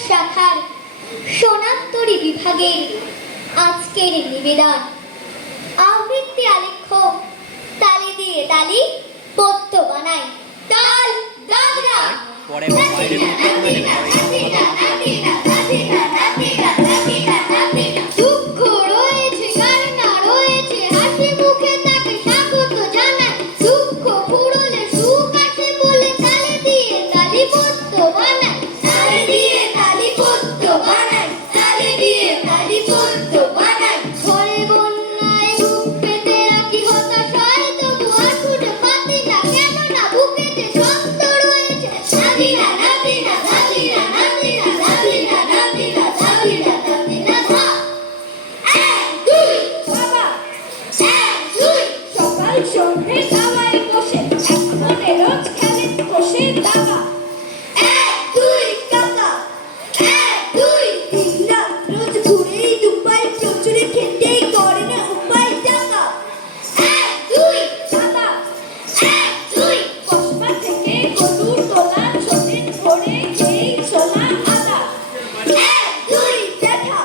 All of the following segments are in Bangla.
শাখার সোনান্তরী বিভাগের আজকের নিবেদন আবৃত্তি আলেখ্য তালি দিয়ে তালি পদ্য বানাই তাল দাদরা পরে দুঃখ রয়েছে কান্না রয়েছে হাসি মুখে তাকে স্বাগত জানাই দুঃখ ফুরলে সুখ আসে বলে তালি দিয়ে তালি পদ্য বানাই তালি দিয়ে তালি পদ্য বানাই তালি দিয়ে তালি পদ্য বানাই ঘরে বন্যায় বুক পেতে রাখি হতাশায় তবু আসুনে পাতি না কেন না বুকেতে ছন্দ রয়েছে নাদিনা নাদিনা নাদিনা নাদিনা নাদিনা নাদিনা নাদিনা নাদিনা ধা এক দুই বাবা এক দুই সকাল সন্ধ্যে দাওয়ায় বসে এক মনে রোজ খেলেন বসে দাবা এক দুই কাকা এক দুই দিন রাত রোজ ঘুরেই দুপাই প্রচুরে খেতে করে না উপায় টাকা এক দুই দাদা এক দুই কসবা থেকে গরুর তোলা ছোটেন ভরে খেয়ে ছোলা আদা এক দুই জ্যাঠা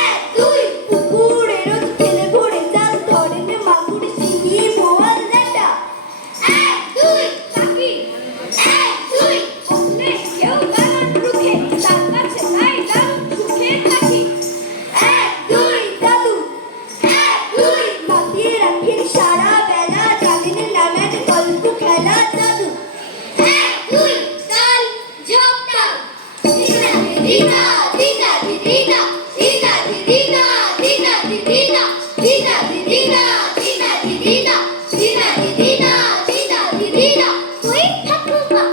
এক দুই পুকুরে রোজ ফেলে ভরে জাল ধরেন মাগুর শিঙি বোয়াল ল্যাটা এক দুই কাকি এক দুই বললে কেউ দাঁড়ান রুখে তার কাছে তাই দারুণ সুখে থাকি এক দুই দাদু এক দুই মাতিয়ে রাখেন সারা বেলা জানেন নামের গল্প খেলা দাদু এক দুই তাল ঝপটা দিনা দিনা দিনা দিনা দিনা দিনা দিনা দিনা দিনা দিনা দিনা দিনা দিনা দিনা দিনা দিনা ওই ঠাকুমা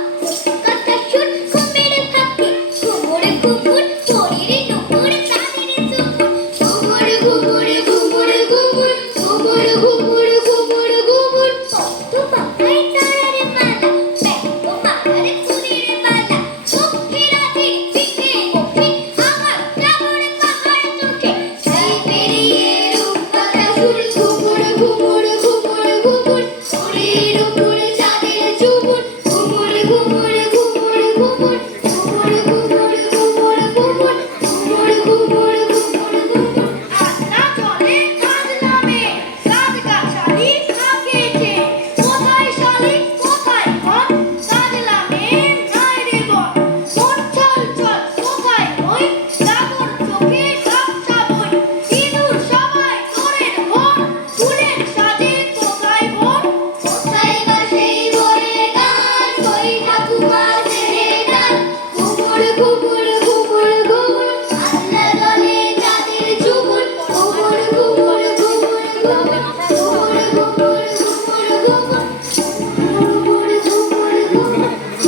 কথা শুন ঘুমের ফাঁকে ঘুমুরে ঘুমুর শরীরে নুপুর কাঁধের চুমুর ঘুমুর ঘুমুর ঘুমুর ঘুমুর ঘুমুর ঘুমুর ঘুমুর ঘুমুর কত পাতায় তারার মালা ব্যাঙ্গ মালার ফুলের মালা চোখে রাতের পিঠে মুখে আমার প্রাণর পাহাড় চোখে ছাই পেরিয়ে রূপকথা সুর ঘুমুর ঘুমুর ঘুমুর ঘুমুর শরীর উপরে চাঁদের চুমুর ঘুমুর ঘুমুর ঘুমুর ঘুমুর ঘুমুর ঘুমুর ঘুমুর ঘুমুর ঘুমুর ঘুমুর ঘুমুর ঘুমুর আড্ডা চলে কাজ নামে কাজ গাছালি থাকেছে কোথায় শালি কোথায় ঘর কাজ নামে নাই রে বন মন চল চল কোথায় ওই ডাবর চোখে ডাবছা বই ইঁদুর সবাই তোরের ঘর ফুলের সাজে কোথায় ভোর কোথায় বা সেই ভোরের গান কই ঠাকুমা জেনে গান ঘুমুর ঘুমুর ঘুমুর ঘুমুর আল্লাহ দলে চাঁদের চুমুর ঘুমুর ঘুমুর ঘুমুর ঘুমুর ঘুমুর ঘুমুর ঘুমুর ঘুমুর ঘুমুর ঘুমুর ঘুমুর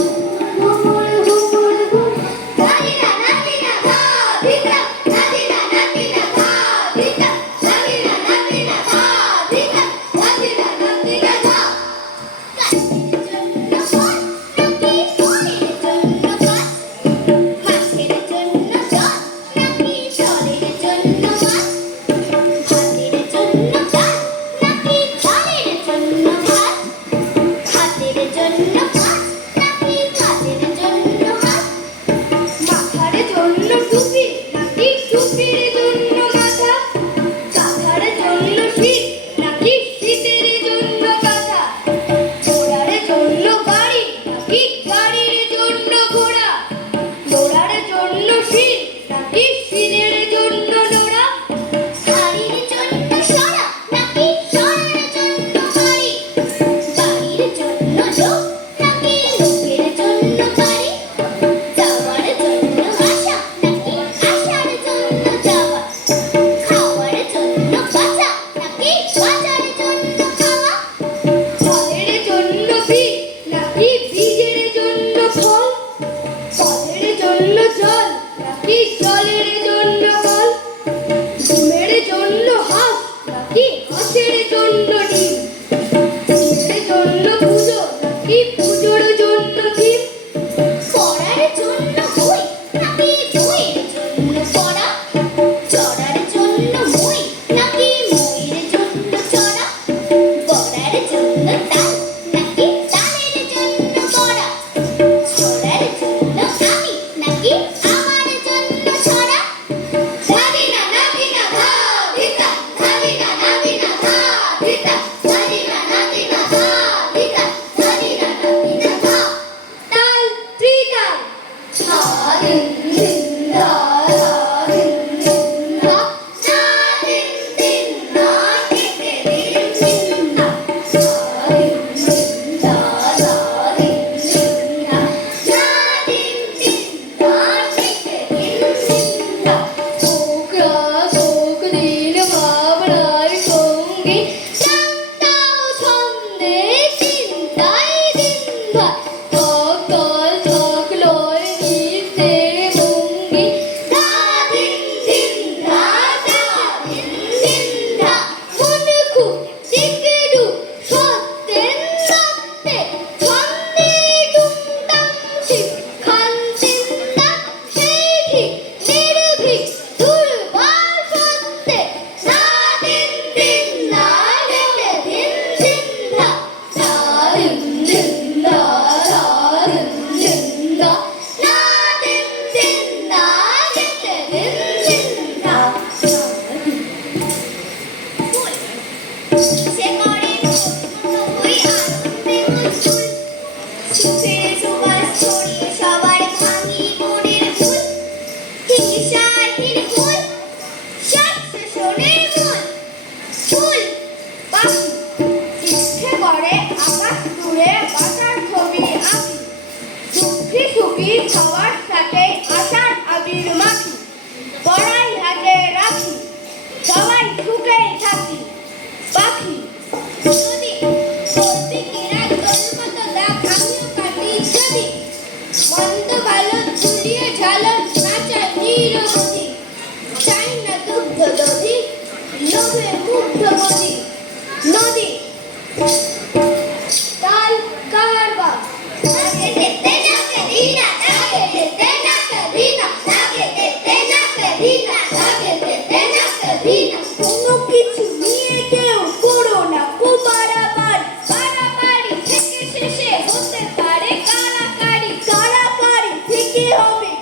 ঘুমুর ঘুমুর ঘুমুর নাদিনা নাদিনা ধা ভিতা নাদিনা নাদিনা ধা ভিতা নাদিনা নাদিনা ধা ভিতা নাদিনা নাদিনা ধা গাছের জন্য ফল নাকি ফুলের জন্য গাছ মাছের জন্য জল নাকি জলের জন্য মাছ ভাতের জন্য চাল নাকি চালের জন্য ভাত ভাতের জন্য ভাত নাকি ভাতের জন্য ভাত মাথার জন্য টুপি নাকি টুপির জন্য মাথা কাঁথার জন্য শীত নাকি শীতের জন্য কাঁথা ঘোড়ার জন্য গাড়ি নাকি গাড়ির জন্য ঘোড়া ঘোড়ার জন্য শীত নাকি শীতের জন্য নোড়া হাড়ির জন্য সরা নাকি সরার জন্য হাড়ি বাড়ির জন্য লোক নাকি লোকের জন্য বাড়ি যাওয়ার জন্য আসা নাকি আসার জন্য যাওয়া খাওয়ার জন্য বাঁচা নাকি বাঁচার জন্য খাওয়া ফলের জন্য বীজ নাকি বীজের জন্য ফল ফলের জন্য জল নাকি জলের জন্য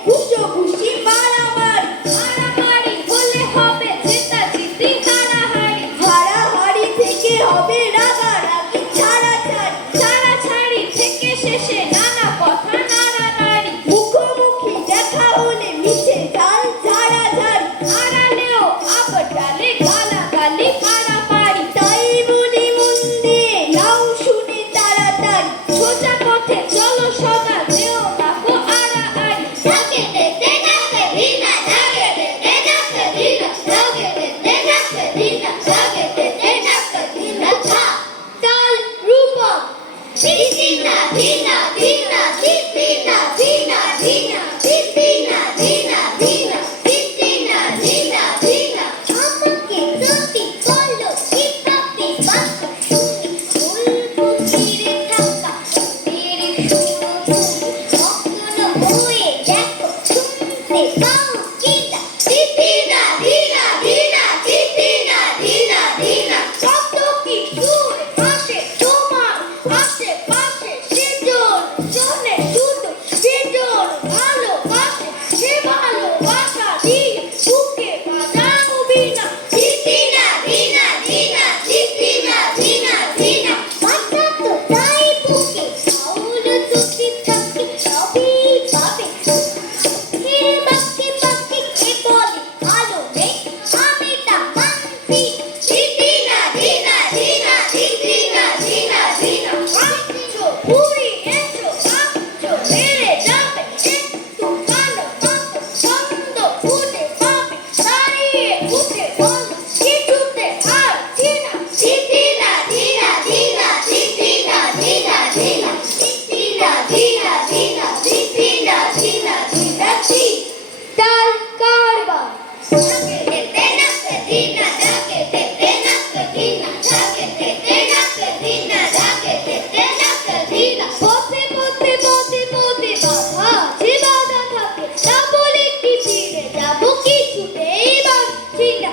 ঘুষোঘুষি মারামারি হলে হবে জেতাজিতি হারাহারি থেকে হবে রাগারাগি ছাড়াছাড়ি থেকে শেষে নানা কথা নাড়ানাড়ি মুখোমুখি দেখা হলে মিছে ঢাল ঝাড়াঝাড়ি আড়ালেও আবার ডালে গালাগালি পাড়াপাড়ি তাই বলি মন দিয়ে নাও শুনে তাড়াতাড়ি সোজা পথে চলো সদা যেও না গো আড়াআড়ি ধাকে দেতে ধাকে দিনা ধাকে দেতে ধাকে দিনা ধাকে দেতে ধাকে দিনা ধাকে দেতে ধাকে দিনা ধা তাল রূপক দিনা দিনা দিনা দিনা দিনা দিনা দিনা দিনা দিনা দিনা দিনা দিনা আমাকে তুমি বলো কিভাবে বাঁচো তুমি ফুলফুটির ঢাকা মেরে শুনো তুমি কখনো হয়ে দেখো শুনতে পাও কিনা দিনা দিনা দিনা দিনা দিনা দিনা কত কি সুর আসে তোমার আশেপাশে সেজন শোনে শুধু সেজন ভালোবাসে সে ভালোবাসা দিয়ে বুকে বাজাও বিনা দিনা দিনা দিনা দিনা দিনা দিনা মাথা তো তাই বুকে চাউল চুটি থাকে সবই পাবে হে বাকি বাকি কে বলে ভালো নেই আমি তা মানছি দিনা দিনা দিনা দিনা দিনা দিনা আচ্ছো পুরি এসো আচ্ছো মেরে যাবে একটু কালো মাথা বন্ধ ফুটে পাবে দাঁড়িয়ে উঠে বলো কিছুতে আর চিনা দিনা দিনা দিনা দিনা দিনা দিনা দিনা দিনা দিনা দিনা দিনা দিনা দিনা তাল কারবার ধাকে দেতে ধাকে দিনা ধাকে দেতে ধাকে দিনা ধাকে দেতে ধাকে দিনা ধাকে দেতে ধাকে দিনা পথে বাধা যে বাধা থাকে তা বলে কি ফিরে যাবো কিছুতেই ভাবছি না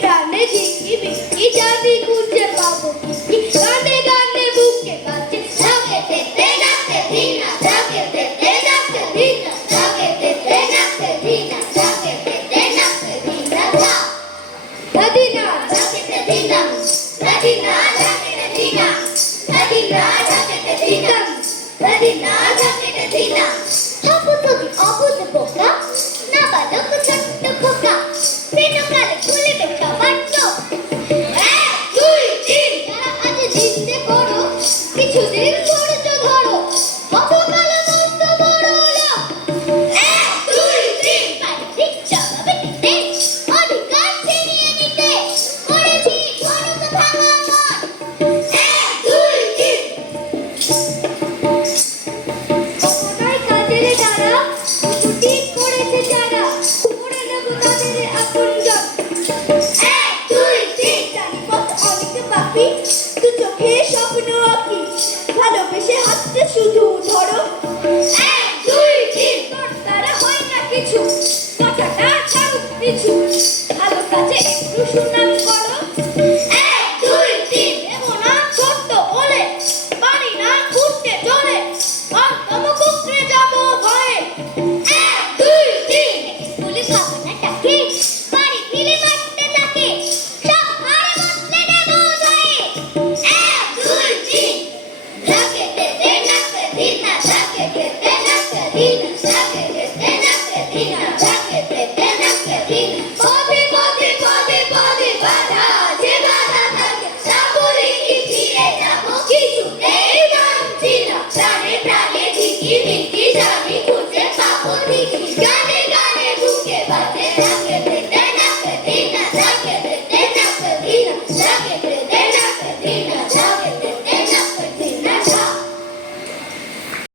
প্রাণে ঝিকি বিকি জানি খুঁজে পাবো কি গানে গানে বুকে বাজে ধাকে দেতে ধাকে দিনা ধাকে দেতে ধাকে দিনা ধাকে দেতে ধাকে দিনা ধাকে দেতে ধাকে দিনা ধা দাদিনা ধাকে দিনা দাদিনা ধাকে দিনা দাদিনা ধাকে দিনা দাদিনা ধাকে দিনা হাবু তুমি অবুঝ বোকা না বালক ছোট্ট খোকা পেটকালে খুলবে সবার চোখ এক দুই তিন যারা আজ জিততে করো কিছুদিন ধৈর্য ধরো অবকালে মস্ত বড় লোক এক দুই তিন পারিদিক জবাবে দিতে অধিকার ছিনিয়ে নিতে করেছি ঘরত ভাঙা মন এক দুই তিন অপনায় কাজের দ্বারা ছুটি করেছে যারা করে নেব তাদের আপনজন এক দুই তিন জানি পথ অনেক বাকি দু চোখে স্বপ্ন আঁকি ভালোবেসে হাতটা শুধু ধরো এক দুই তিন তোর দ্বারা হয় না কিছু কথাটা ছাড়ুক পিছু ভালো কাজে একটু সুনাম করো এক দুই তিন দেবো না ছোট্ট বলে পারি না উঠতে চলে একদম কুকড়ে যাবো ভয়ে এক দুই তিন স্কুলে খাবারটা ডাকে বাড়ি ফিরে মারতে থাকে সব হারে বসলে নেব জয়ে এক দুই তিন ধাকে দেতে ধাকে দিনা ধাকে দেতে ধাকে দিনা